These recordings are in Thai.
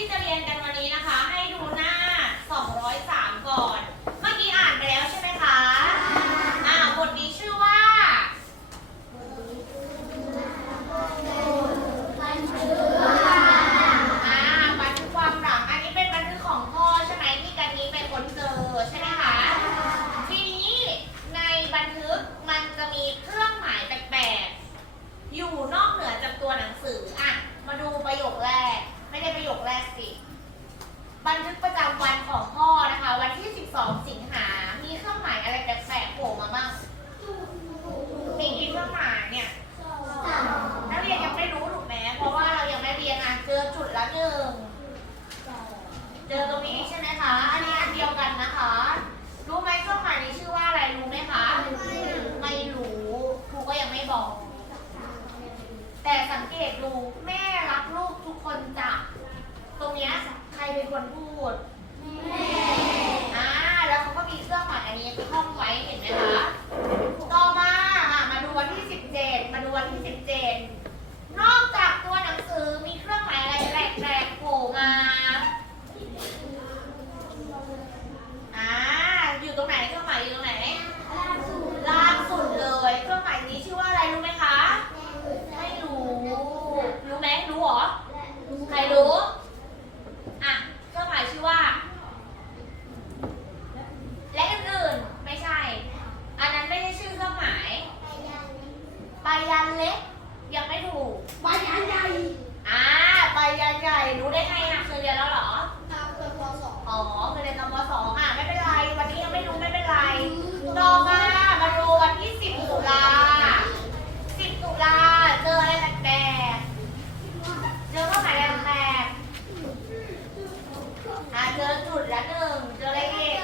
ที่จะเรียนกันวันนี้นะคะให้ดูหน้า203ก่อนเมื่อกี้อ่านไปแล้วใช่ไหมคะบทนี้ชื่อว่าบันทึกความหลังอันนี้เป็นบันทึกของพ่อใช่ไหมที่กันนี้เป็นคนเจอใช่ไหมคะทีนี้ในบันทึกมันจะมีเครื่องหมายแปลกๆอยู่นอกเหนือจากตัวหนังสือมาดูประโยคแรกไม่ได้ประโยคแรกสิบันทึกประจำวันของพ่อนะคะวันที่12 สิงหามีเครื่องหมายอะไรแปลกๆโผล่มาบ้างมีกี่เครื่องหมายเนี่ยนักเรียนยังไม่รู้ถูกไหมเพราะว่าเรายังไม่เรียนเจอจุดละ1เจอตรงนี้ใช่ไหมคะอันนี้อันเดียวกันนะคะรู้ไหมเครื่องหมายนี้ชื่อว่าอะไรรู้ไหมคะไม่รู้ครูก็ยังไม่บอกแต่สังเกตดูแม่รักลูกทุกคนจ้ะตรงเนี้ยใครเป็นคนพูดแม่แล้วเขาก็มีเครื่องหมายอันนี้ท่องไว้เห็นไหมคะต่อมามาดูวันที่17มาดูวันที่17นอกจากตัวหนังสือมีเครื่องหมายอะไรแปลกๆโผล่มาอยู่ตรงไหนเครื่องหมายอยู่ตรงไหนล่างสุดเลยเครื่องหมายนี้ชื่อว่าอะไรรู้ไหมคะไม่รู้รู้ไหมรู้เหรอใครรู้เครื่องหมายชื่อว่าและอื่นๆไม่ใช่อันนั้นไม่ใช่ชื่อเครื่องหมายปายันเล็กยังไม่ถูกปายันใหญ่ปายันใหญ่รู้ได้ไงเคยเรียนแล้วเหรอเคยป.2เคยเรียนตอนป.2ไม่เป็นไรวันนี้ยังไม่รู้ไม่เป็นไรต่อมาดูวันที่10 ตุลา10 ตุลาเจออะไรแปลกๆเจอเครื่องหมายอะไรแปลกเจอจุดละ1เจออะไรอีก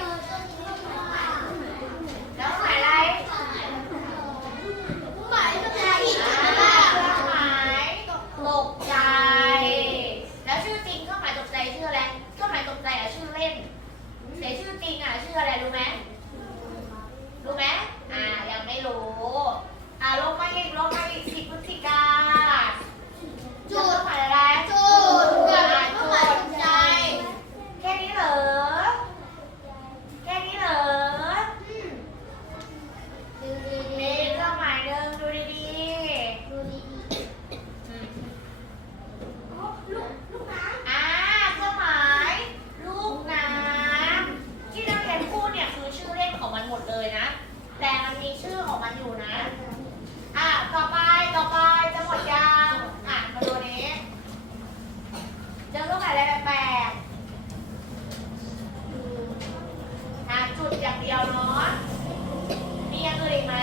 แล้วหมายอะไรหมายตกใจแล้วชื่อจริงเครื่องหมายตกใจชื่ออะไรเครื่องหมายตกใจชื่อเล่นแต่ชื่อจริงชื่ออะไรรู้ไหมยังไม่รู้ลงมาอีก10 พฤศจิกาจุดหมายอะไรจุดเครื่องหมายตกใจแค่นี้เหรอมีเครื่องหมายหนึ่งดูดีๆลูกน้ำเครื่องหมายลูกน้ำที่นักเรียนพูดเนี่ยคือชื่อเล่นของมันหมดเลยนะแต่มันมีชื่อของมันอยู่นะต่อไปจะหมดยังมาดูนี้เจอเครื่องหมายอะไรแปลกๆจุดอย่างเดียวเนาะมีอย่างอื่นอีกไหม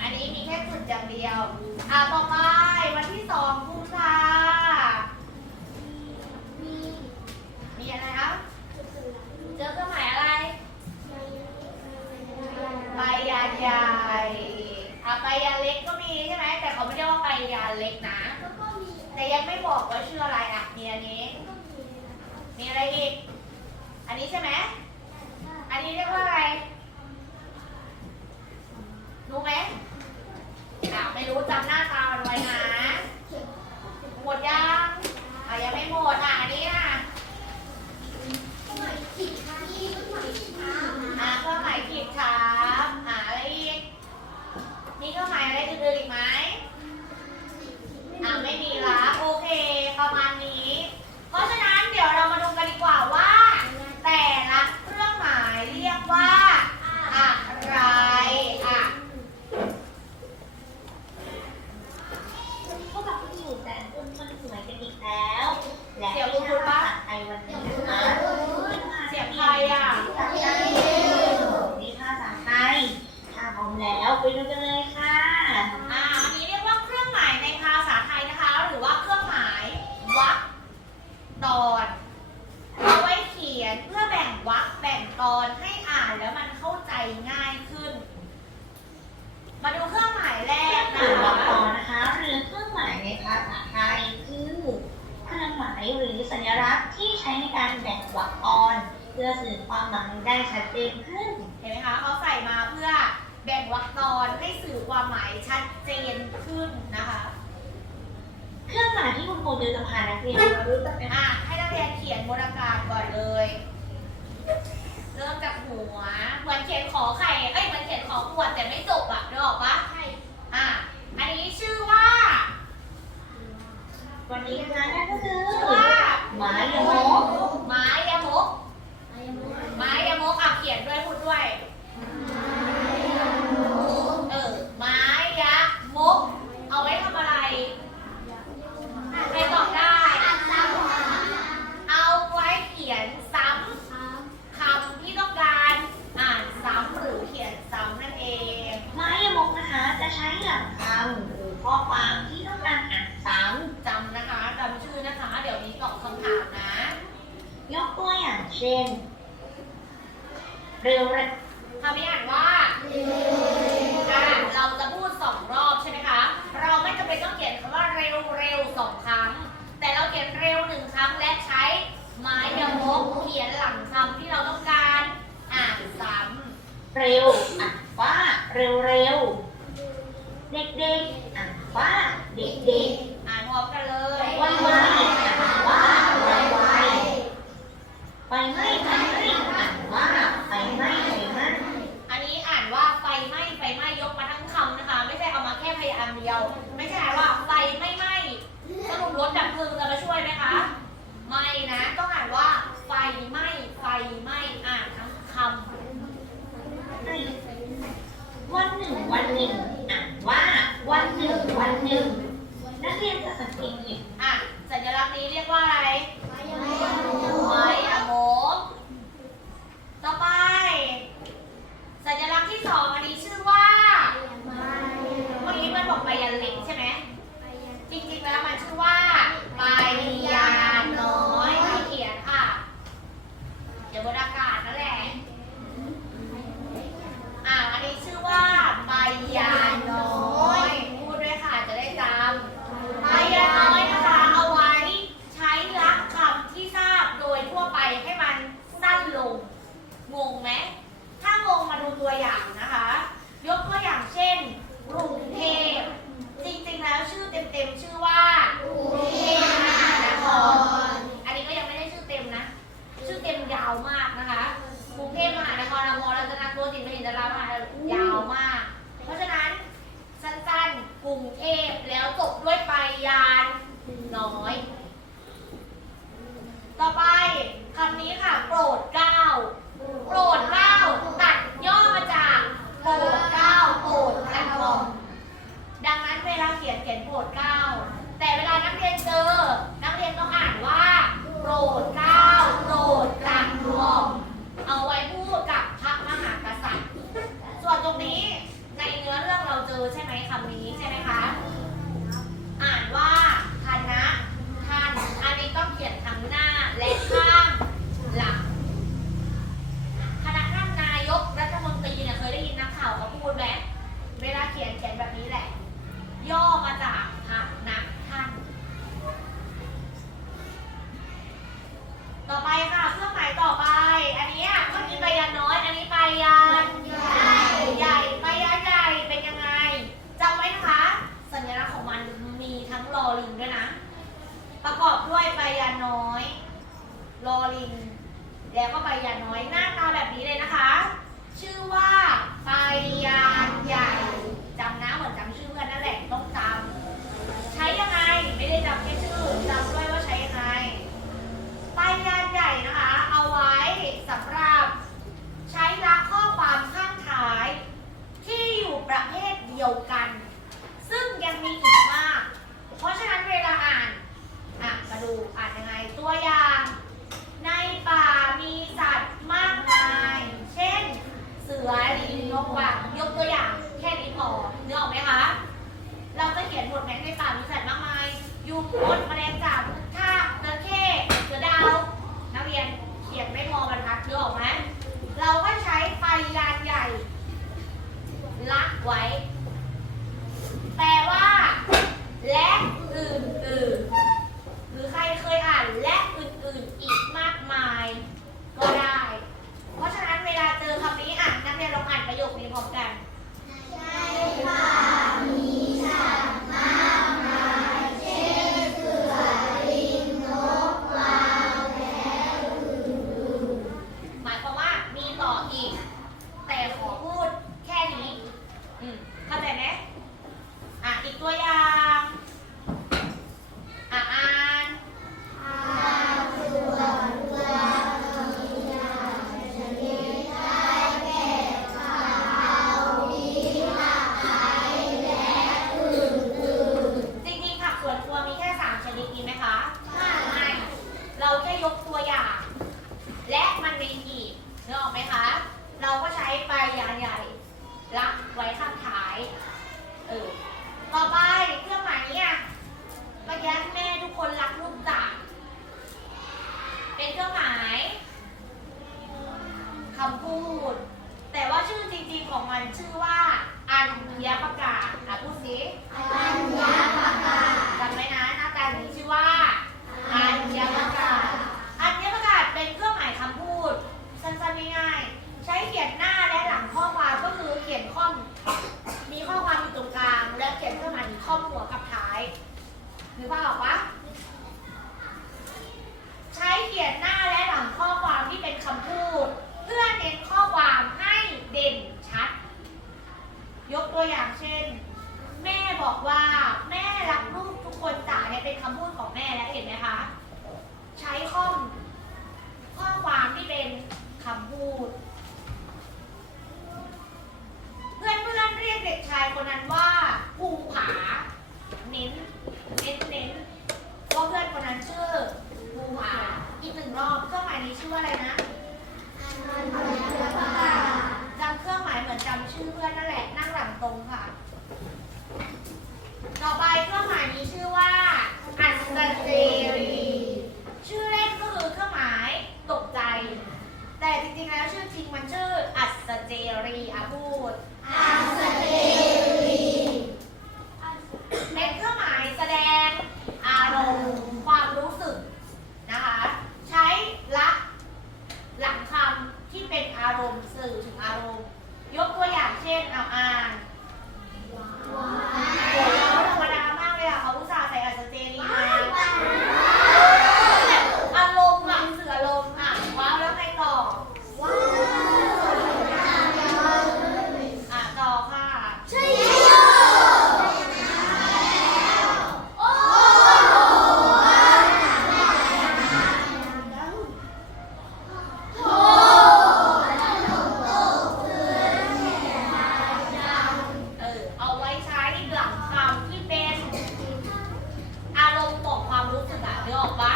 อันนี้มีแค่จุดอย่างเดียวต่อไปวันที่2 กุมภามีอะไรครับเจอเครื่องหมายอะไรปลายยานใหญ่ปลายยานเล็กก็มีใช่ไหมแต่เขาไม่เรียกว่าปลายยานเล็กนะแต่ยังไม่บอกว่าชื่ออะไรมีอันนี้มีอะไรอีกอันนี้ใช่ไหมอันนี้เรียกว่าอะไรรู้ไหมไม่รู้จำหน้าตามันไว้นะหมดยังยังไม่หมดอันนี้เครื่องหมายขีดทับอะไรอีกมีเครื่องหมายอะไรอื่นๆอีกไหมไม่มีละโอเคประมาณนี้เพราะฉะนั้นเดี๋ยวเรามาดูกันดีกว่าว่าแต่ละเครื่องหมายเรียกว่าอะไรพวกเราอยู่แต่คนสวยกันอีกแล้วและเสียงคุณป้าไทยวันนี้นะคะเสียงใครนี่ภาษาไทยพร้อมแล้วไปดูกันเลยค่ะอันนี้เรียกว่าเครื่องหมายในภาษาไทยนะคะหรือว่าเครื่องหมายวรรคตอนเอาไว้เขียนเพื่อแบ่งวรรคแบ่งตอนให้อ่านแล้วมันเข้าใจง่ายขึ้นมาดูเครื่องหมายแรกวรรคตอนนะคะหรือเครื่องหมายในภาษาไทยคือเครื่องหมายหรือสัญลักษณ์ที่ใช้ในการแบ่งวรรคตอนเพื่อสื่อความหมายได้ชัดเจนขึ้นเห็นไหมคะเขาใส่มาเพื่อแบ่งวรรคตอนให้สื่อความหมายชัดเจนขึ้นนะคะเครื่องหมายที่คุณ ครูจะพานักเรียนมารู้จักกัน ให้นักเรียนเขียนบนอากาศก่อนเลย เริ่มจากหัวเหมือนเขียนขอไข่เหมือนเขียนขอขวดแต่ไม่จบนึกออกปะใช่อันนี้ชื่อว่าวันนี้นะคะนั่นก็คือ ว่า ไม้ยมก ไม้ยมกเขียนด้วยพูดด้วยไม้ยมกเอาไว้ทำอะไรใครตอบได้เอาไว้เขียนซ้ำคำที่ต้องการอ่านซ้ำหรือเขียนซ้ำนั่นเอง ไม้ยมกนะคะจะใช้หลักคำหรือข้อความที่ต้องการอ่านซ้ จำนะคะจำชื่อนะคะ เดี๋ยวนี้ตอบคำถามนะ ำยกตัวอย่างเช่นเร็ว คำนี้อ่านว่าเราจะพูด2 รอบใช่ไหมคะ เราไม่จำเป็นต้องเขียนคำว่าเร็ว2 ครั้ง แต่เราเขียนเร็ว1 ครั้งและใช้ไม้ยมกเขียนหลังคำที่เราต้องการอ่านซ้ำ เร็วอ่านว่าเร็วเด็กๆอ่านว่าเด็กๆ อ่านพร้อมกันเลย ไวๆอ่านว่าไวๆไฟไหม้อ่านว่าไฟไหม้ อันนี้อ่านว่าไฟไหม้ยกมาทั้งคำนะคะ ไม่ใช่เอามาแค่พยางค์เดียว ไม่ใช่ว่าไฟไม่ไหม้สรุปรถดับเพลิงจะมาช่วยไหมคะไม่นะต้องอ่านว่าไฟไหม้อ่านทั้งคำ วันหนึ่งอ่านว่าวันหนึ่งนักเรียนจะสังเกตเห็น สัญลักษณ์นี้เรียกว่าอะไรไม้ยมกต่อไปสัญลักษณ์ที่2อันนี้ชื่อว่าเมื่อกี้มันบอกใบยันเล็กใช่ไหมจริงๆแล้วมันชื่อว่าใบยาน้อยที่เขียนค่ะเดี๋ยวบนอากาศนั่นแหละอันนี้ชื่อว่าใบยาน้อยพูดด้วยค่ะจะได้จำใบยาน้อยนะคะเอาไว้ใช้ลักคำที่ทราบโดยทั่วไปให้มันสั้นลงงงไหมถ้างงมาดูตัวอย่างนะคะ ยกตัวอย่างเช่นกรุงเทพจริงๆแล้วชื่อเต็มๆชื่อว่ากรุงเทพมหานครอันนี้ก็ยังไม่ได้ชื่อเต็มนะชื่อเต็มยาวมากนะคะกรุงเทพมหานครอมรรัตนโกสินทร์มหิดลามหายาวมากเพราะฉะนั้นสั้นๆกรุงเทพแล้วจบด้วยไปยานน้อยต่อไปคำนี้ค่ะโปรดเกล้าตัดย่อมาจากโปรดเกล้าโปรดกระหม่อมดังนั้นเวลาเขียนโปรดเกล้าแต่เวลานักเรียนเจอนักเรียนต้องอ่านว่าโปรดเกล้าโปรดกระหม่อมเอาไว้พูดกับพระมหากษัตริย์ส่วนตรงนี้ในเนื้อเรื่องเราเจอใช่ไหมคำนี้ใช่ไหมคะอ่านว่าคณะท่านอันนี้ต้องเขียนทั้งหน้าและข้างหลังคณะท่านนายกรัฐมนตรีเนี่ยเคยได้ยินนักข่าวเขาพูดไหมเวลาเขียนแบบนี้แหละย่อมาจากคณะท่านต่อไปค่ะเครื่องหมายต่อไปอันนี้เมื่อกี้ไปยันน้อยอันนี้ไปยันใหญ่ไปยันใหญ่เป็นยังไงจำไว้นะคะสัญลักษณ์ของมันมีทั้งลอลิงด้วยนะประกอบด้วยไปยันน้อยลอลิงแล้วก็ใบยานน้อยหน้าตาแบบนี้เลยนะคะชื่อว่าใบยานใหญ่จำนะเหมือนจำชื่อเพื่อนนั่นแหละต้องจำใช้ยังไงไม่ได้จำแค่ชื่อจำด้วยว่าใช้ยังไงใบยานใหญ่นะคะเอาไว้สำหรับใช้ละข้อความข้างท้ายที่อยู่ประเภทเดียวกันซึ่งยังมีอีกมากเพราะฉะนั้นเวลาอ่านมาดูอ่านยังไงตัวอย่างในป่ามีสัตว์มากมายเช่นเสือลิงนกกวางยกตัวอย่างแค่นี้พอนึกออกไหมคะเร วนตัวมีแค่3ชนิดนี้ไหมคะไม่เราแค่ยกตัวอย่าง และมันมีอีกนึกออกไหมคะ เราก็ใช้ไปยาใหญ่รักไว้ข้างท้ายต่อไปเครื่องหมายนี้เมื่อกี้แม่ทุกคนรักลูกจ๋าเป็นเครื่องหมายคำพูด แต่ว่าชื่อจริงๆของมันชื่อว่าอัญญประกาศพูดสิอัญญประกาศจำไว้นะหน้าตานี้ชื่อว่าอัญญประกาศอัญญประกาศเป็นเครื่องหมายคำพูดสั้นๆง่ายๆใช้เขียนหน้าและหลังข้อความก็คือเขียนข้อมมีข้อความอยู่ตรงกลางและเขียนเครื่องหมายข้อมหัวกับท้ายหรือเปล่าปะใช้เขียนหน้าและหลังข้อความที่เป็นคำพูดเพื่อเน้นข้อความให้เด่นชัดยกตัวอย่างเช่นแม่บอกว่าแม่รักลูกทุกคนจ๋าเนี่ยเป็นคำพูดของแม่แล้วเห็นไหมคะใช้ข้อความที่เป็นคำพูดเพื่อนเรียกเด็กชายคนนั้นว่าภูผาเน้นว่าเพื่อนคนนั้นชื่อภูผาอีก1 รอบเครื่องหมายนี้ชื่อว่าอะไรนะจำเครื่องหมายเหมือนจำชื่อเพื่อนนั่นแหละนั่งหลังตรงค่ะต่อไปเครื่องหมายนี้ชื่อว่าอัศเจรีชื่อเล่นก็คือเครื่องหมายตกใจแต่จริงๆแล้วชื่อจริงมันชื่ออัศเจรีพูดอัศเจรีเป็นเครื่องหมายแสดงอารมณ์ความรู้สึกนะคะใช้หลังคำที่เป็นอารมณ์สื่อถึงอารมณ์ยกตัวอย่างเช่นอ่านธรรมดามากเลยเขาอุตส่าห์ใส่อัศเจรีมาอารมณ์สื่ออารมณ์ว้าวแล้วไงต่อต่อค่ะเอาไว้ใช้หลังคำที่เป็นอารมณ์บอกความรู้สึกนึกออกปะ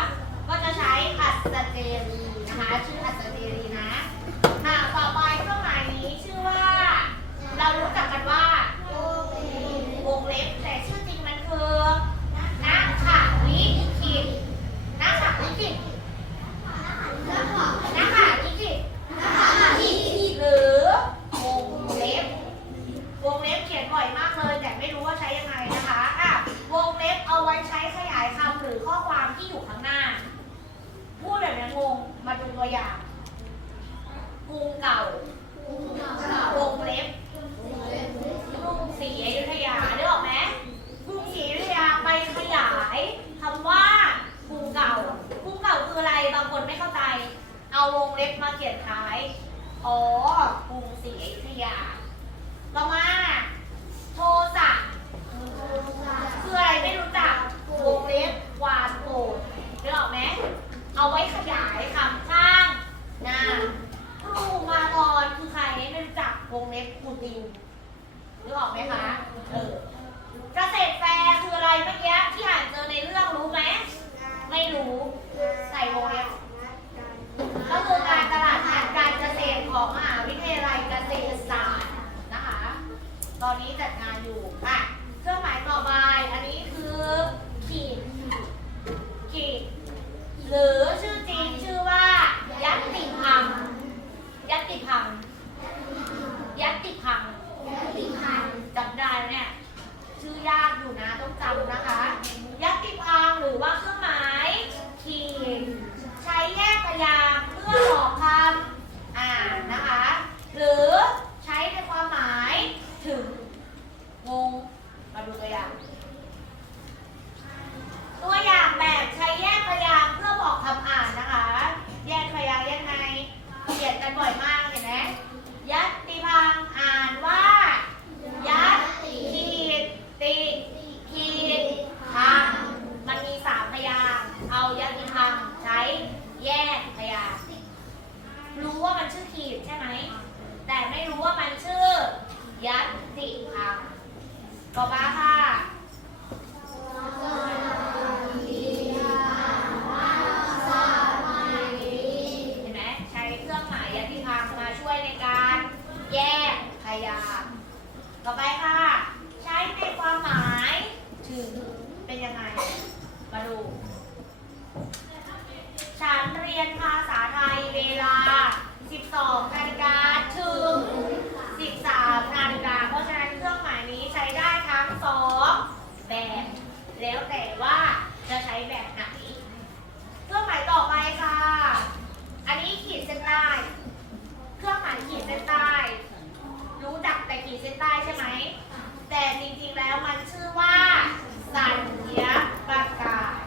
ก็จะใช้อัศเจรีนะคะชื่ออัศเจรีนะต่อไปเครื่องหมายนี้ชื่อว่าเรารู้จักกันว่าวงเล็บแต่ชื่อจริงมันคือนักข่าวลิขิตนักข่าวลิขิตหรือวงเล็บเขียนบ่อยมากเลยแต่ไม่รู้ว่าใช้ยังไงนะคะวงเล็บเอาไว้ใช้ขยายคำหรือข้อความที่อยู่ข้างหน้าพูดแบบนี้งงมาดูตัวอย่างกรุงเก่าวงเล็บกรุงศรีอยุธยาได้ออกไหมกรุงศรีอยุธยาไปขยายคำว่ากรุงเก่าคืออะไรบางคนไม่เข้าใจเอาวงเล็บมาเขียนท้ายกรุงศรีอยุธยาต่อมาโทสะคืออะไรไม่รู้จักวงเล็บวานโกดได้ออกไหมเอาไว้ขยายคำข้างหน้าครูมาตอนคือใครไม่รู้จักวงเล็บครูติวนึกออกไหมคะเกษตรแฟร์คืออะไรเมื่อกี้ที่อ่านเจอในเรื่องรู้ไหมไม่รู้ใส่วงเล็บก็คือการตลาดนัดการเกษตรของมหาวิทยาลัยเกษตรศาสตร์นะคะตอนนี้จัดงานอยู่เครื่องหมายต่อไปอันนี้คือขีด รียนภาษาไทยเวลา 12 นาฬิกาถึง 13 นาฬิกาเพราะฉะนั้นเครื่องหมายนี้ใช้ได้ทั้งสองแบบแล้วแต่ว่าจะใช้แบบไหนเครื่องหมายต่อไปค่ะ อันนี้ขีดเส้นใต้เครื่องหมายขีดเส้นใต้รู้จักแต่ขีดเส้นใต้ใช่ไหมแต่จริงๆแล้วมันชื่อว่าสัญประกาศ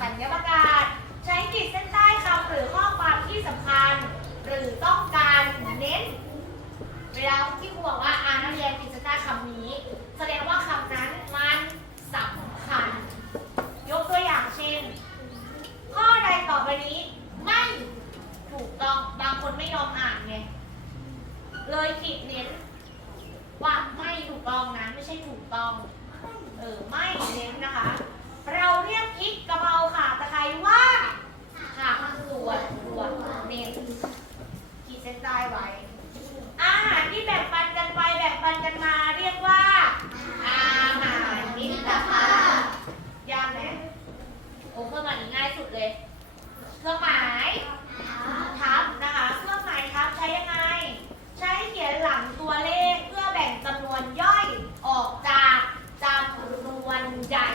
สัญประกาศใช้ขีดเส้นใต้คำหรือข้อความที่สำคัญหรือต้องการเน้นเวลาที่ครูบอกว่านักเรียนขีดเส้นใต้คำนี้แสดงว่าคำนั้นมันสำคัญยกตัวอย่างเช่นข้อใดต่อไปนี้ไม่ถูกต้องบางคนไม่ยอมอ่านไงเลยขีดเน้นว่าไม่ถูกต้องนะไม่ใช่ถูกต้องไม่เน้นนะคะ เราเรียกพริกกะเพราข่าตะไคร้ว่าผักสวนเน้นขีดเส้นใต้ไว้อาหารที่แบ่งปันกันไปแบ่งปันกันมาเรียกว่าอาหารมิตรภาพยากไหมเครื่องหมายง่ายสุดเลยเครื่องหมายทับนะคะเครื่องหมายทับใช้ยังไงใช้เขียนหลังตัวเลขเพื่อแบ่งจำนวนย่อยออกจากจำนวนใหญ่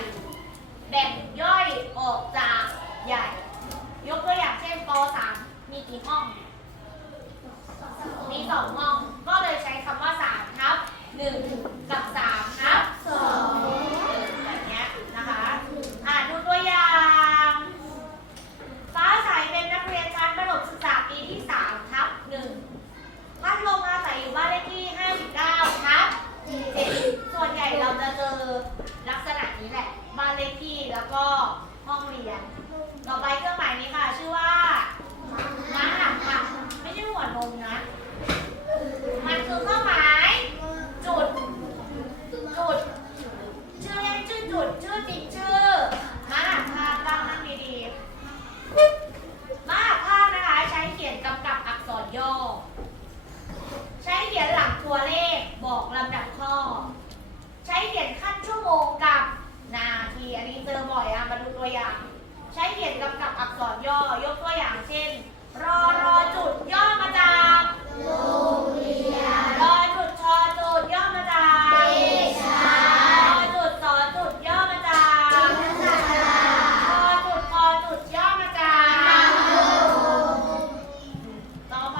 แบ่งย่อยออกจากใหญ่ยกตัวอย่างเช่นป .3 มีกี่ห้องมี2ห้องก็เลยใช้คำว่า3ทับ1กับ3ทับ2แบบนี้นะคะดูตัวอย่างฟ้าใสเป็นนักเรียนชั้นประถมศึกษาปีที่3ทับ1พัดลมอาศัยอยู่บ้านเลขที่59ทับ7ส่วนใหญ่เราจะเจอลักษณะนี้แหละบ้านเลขที่แล้วก็ห้องเรียนต่อไปเครื่องหมายนี้ค่ะชื่อว่าม้าหักค่ะไม่ใช่หัวนมนะมันคือเครื่องหมายจุดชื่อเล่นชื่อจุดชื่อจริงชื่อม้าหักค่ะตั้งนั่งดีๆม้าหักค่ะนะคะใช้เขียนกำกับอักษรย่อใช้เขียนหลังตัวเลขบอกลำดับข้อใช้เขียนขั้นชั่วโมงกับนาทีอันนี้เจอบ่อยมาดูตัวอย่างใช้เขียนกำกับอักษรย่อยกตัวอย่างเช่นรอจุดย่อมาจากโรงเรียนรอจุดชอจุดย่อมาจากวิชารอจุดสอจุดย่อมาจากพอจุดพอจุดย่อมาจากต่อไป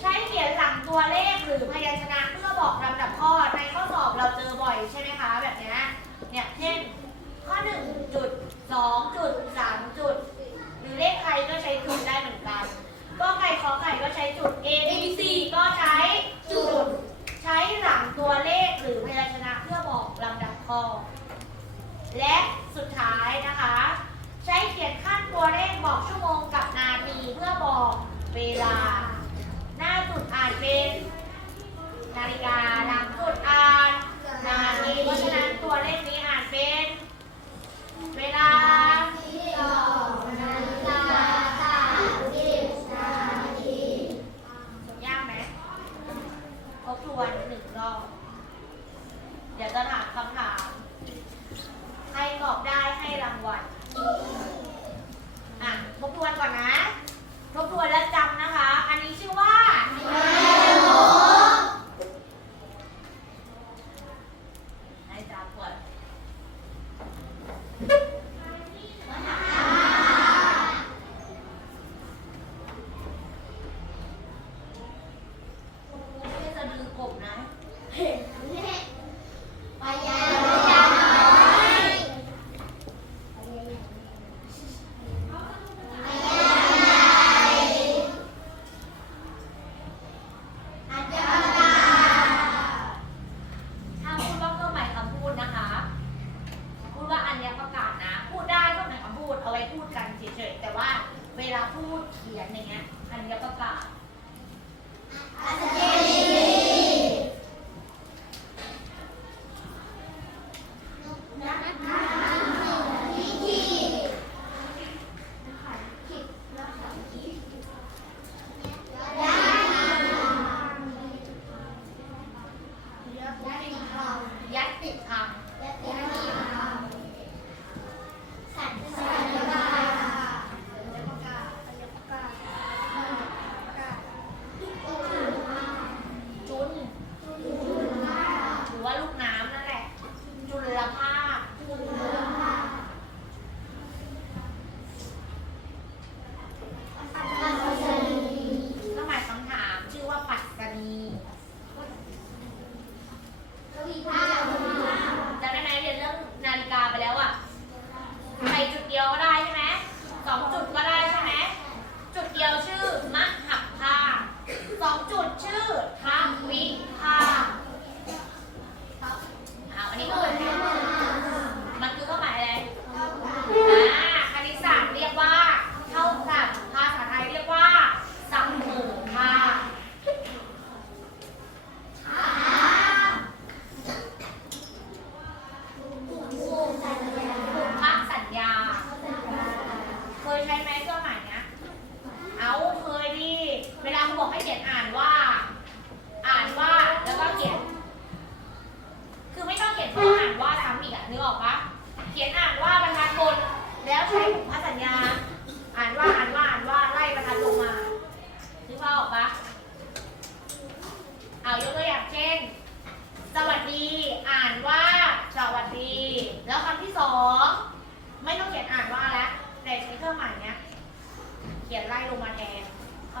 ใช้เขียนหลังตัวเลขหรือพยัญชนะเพื่อบอกลำดับข้อในข้อสอบเราเจอบ่อยใช่ไหมคะแบบนี้เนี่ยเช่นข้อ1จุด2จุด3จุดหรือเลขไทยก็ใช้จุดได้เหมือนกันก็ไก่ขอไข่ก็ใช้จุด A B C ก็ใช้จุดใช้หลังตัวเลขหรือพยัญชนะเพื่อบอกลำดับข้อและสุดท้ายนะคะใช้เขียนขั้นตัวเลขบอกชั่วโมงกับนาทีเพื่อบอกเวลาหน้าจุดอ่านเป็นนาฬิกาหลังจุดอ่านนาทีเพราะฉะนั้นตัวเลขนี้อ่านเป็นเวลา2 นาฬิกา30 นาทียากไหมทบทวน1 รอบเดี๋ยวจะถามคำถามใครตอบได้ให้รางวัลทบทวนก่อนนะทบทวนและจำนะคะอันนี้ชื่อว่าให้จำ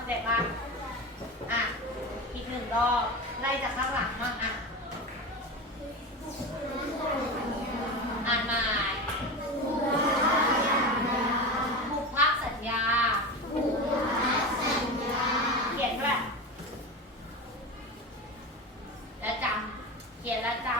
ใจปะอ่ะอีกหนึ่งรอบไล่จากข้างหลังมั่งอ่ะอ่านมาผูกพักสัญญาเขียนด้วยแล้วจำเขียนแล้วจำ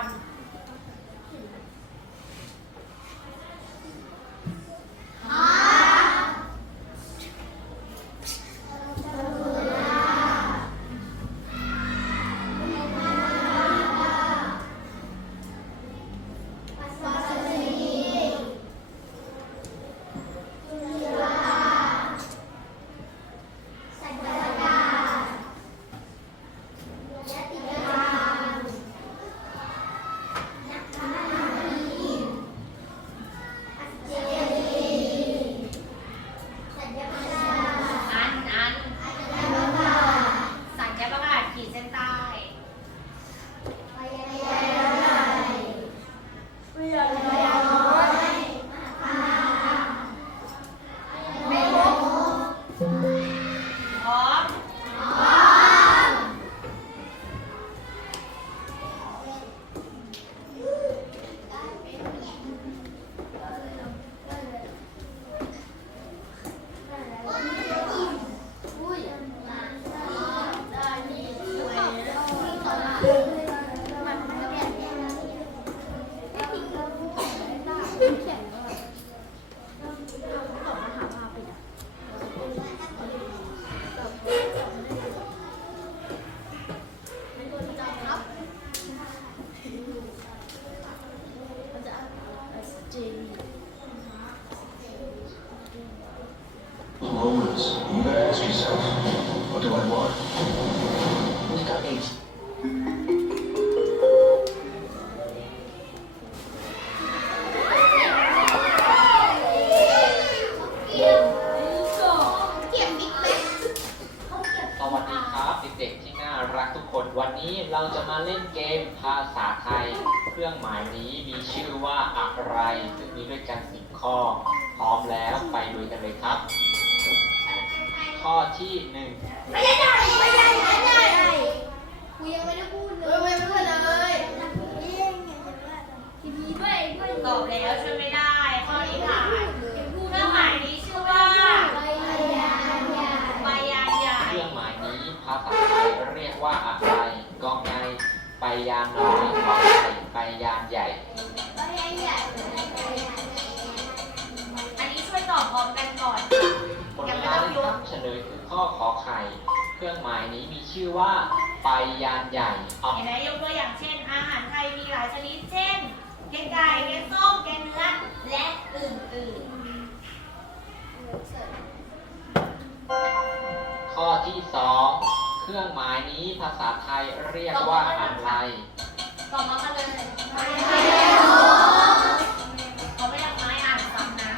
สัญญาประกาศขีดเส้นใต้พร้อมMoments, you gotta ask yourself, what do I want? We've got eight. .สวัสดีครับเด็กๆที่น่ารักทุกคนวันนี้เราจะมาเล่นเกมภาษาไทย เครื่องหมายนี้มีชื่อว่าอะไรซึ่งมีด้วยกัน10ข้อพร้อมแล้วไปดูกันเลยครับ ข้อที่1 กูยังไม่ได้พูดเลยไม่พูดเลยทีนี้ด้วย ตอบแล้วช่วยไม่ได้ ข้อนี้ผ่านเครื่องหมายนี้ชื่อว่าใบยานใหญ่ เครื่องหมายนี้ภาษาไทยเรียกว่าอะไรกอไก่ไปยานน้อยขอไข่ไปยานใหญ่ อันนี้ช่วยตอบพร้อมกันก่อน หมดเวลาเลยครับเฉลยคือข้อขอไข่เครื่องหมายนี้มีชื่อว่าไปยานใหญ่เอา เห็นไหมยกตัวอย่างเช่น อาหารไทยมีหลายชนิด เช่น แกงไก่ แกงส้ม แกงเนื้อ และอื่น ข้อที่2เครื่องหมายนี้ภาษาไทยเรียกว่าอะไร ๆตอบมากันเลยเขาไม่รักไม้อ่านซ้ำนะ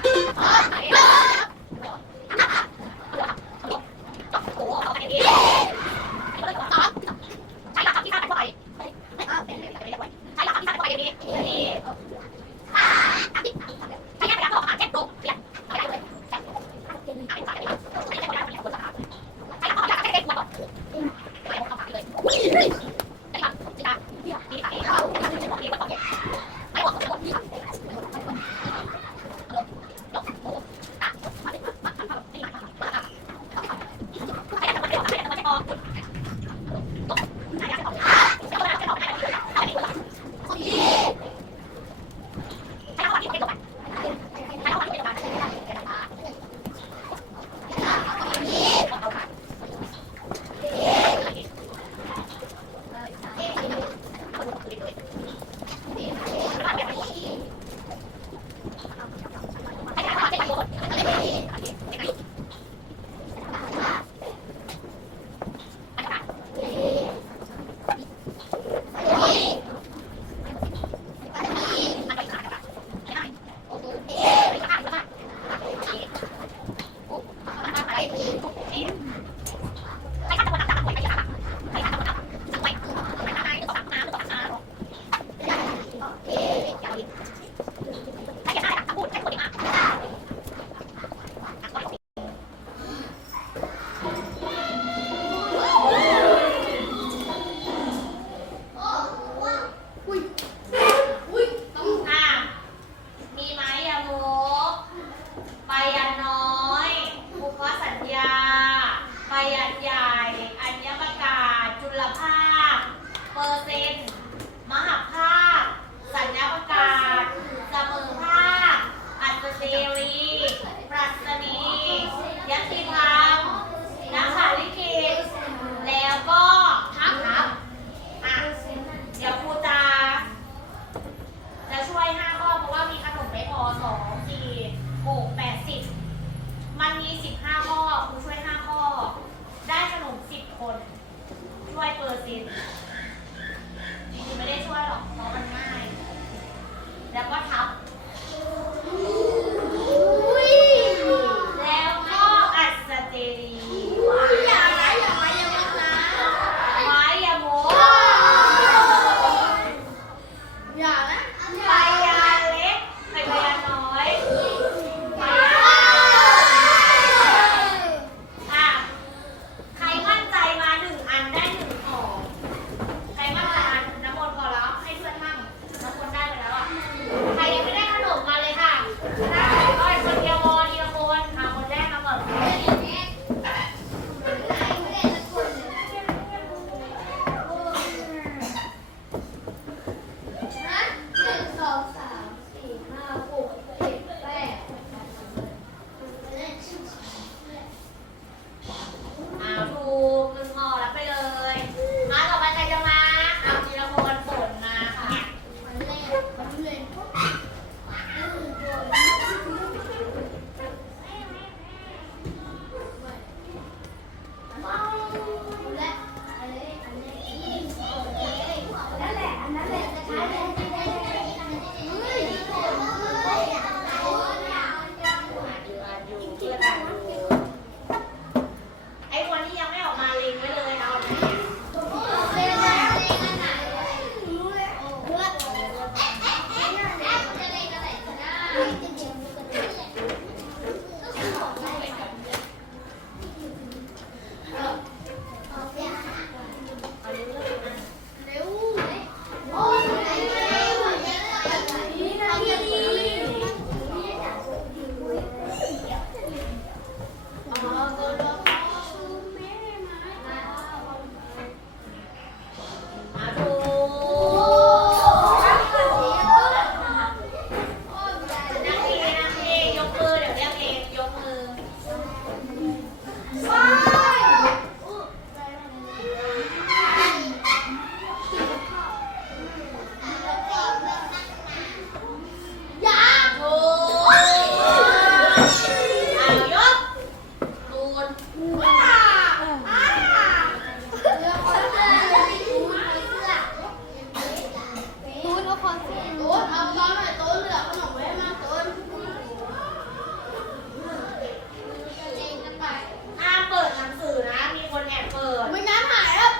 ห้ามเปิดหนังสือนะ มีคนแอบเปิด ไม่น้ำหายแล้ว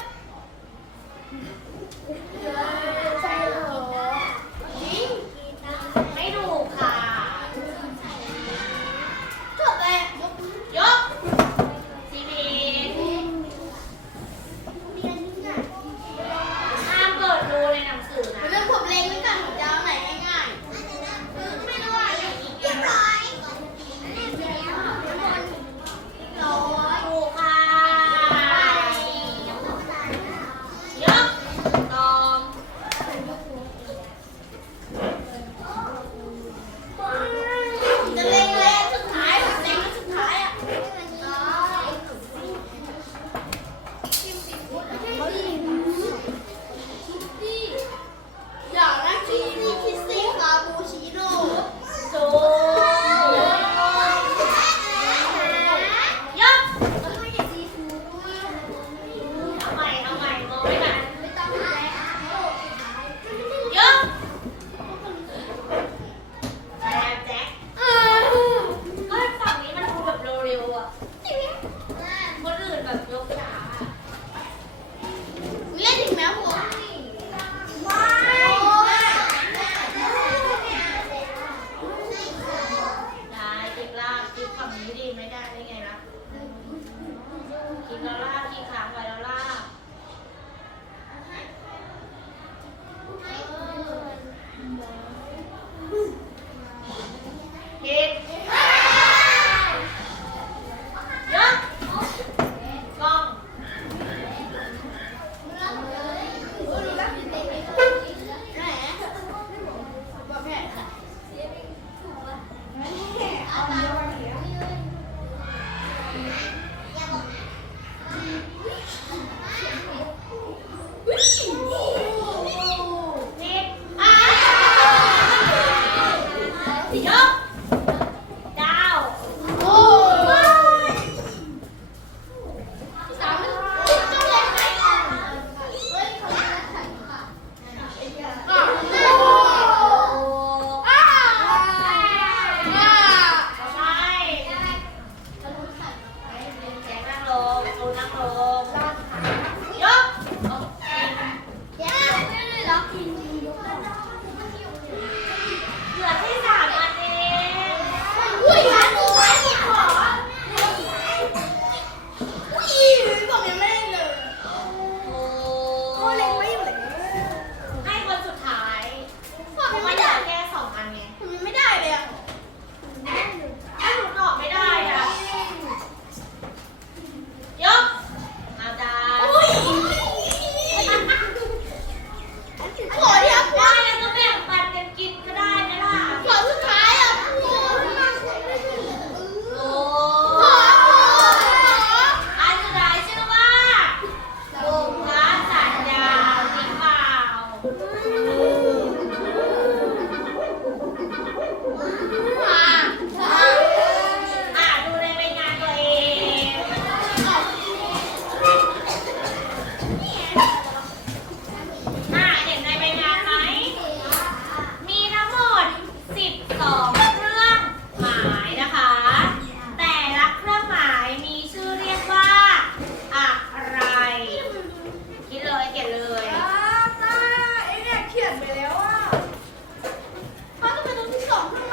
จริง ไม่ถูกค่ะ จบเลยยก ยกทีพีห้ามเปิดดูในหนังสือนะ เรื่องผมเล็งไว้ก่อนผมจะเอาไหนง่าย ไม่รู้ว่าอย่างนี้เรียบร้อยถูกค่ะยกตอง จะเล็งเลยสุดท้ายเล็งสุดท้ายอ่ะอย่างนั้นคิสซี่คาปูชิโน่ ถูกยกเอาใหม่มองไม่ทันยกแจ็คก็ฝั่งนี้มันดูแบบเร็วๆอ่ะคนอื่นแบบยกช้า เล่นถึงแม้ผม ได้คลิกลากคลิกฝั่งนี้ดีไม่ได้ได้ไงล่ะคลิกแล้วลากคลิกค้างไว้แล้วลากผิดยกกล้องผิดยกดาว โอ้ยสามต้องเล่นไหมเฮ้ยเขาเล่นแข่งค่ะใช่แจ็คนั่งลงตูนั่งลงยกเหลือที่3 อันเอง อุ้ยมาดูไว้ดิขออุ้ยผมยังไม่ได้เลย โอ้เล็งไว้อยู่เลยให้คนสุดท้าย ผม เพ ยัง ราะว่า ไม่ เหลื ได้ อแค่2 อันไง ผมยังไม่ได้เลยอ่ะ ถ้าหนูตอบไม่ได้อ่ะยกเอาจ้า อุ้ยขอที่ครับ ได้แล้วก็แบ่งปันกันกินก็ได้ไหมล่ะ ขอสุดท้ายอ่ะ โอ้ ขอ อันสุดท้ายชื่อว่าบุพสัญญาจริงเปล่าดูในใบงานตัวเองเห็นในใบงานไหม มีทั้งหมด 12 เครื่องหมายนะคะ แต่ละเครื่องหมายมีชื่อเรียกว่าอะไร คิดเลยเขียนเลย ไอ้เนี่ยเขียนไปแล้วอ่ะเขาต้องเป็นตรงที่2เครื่อง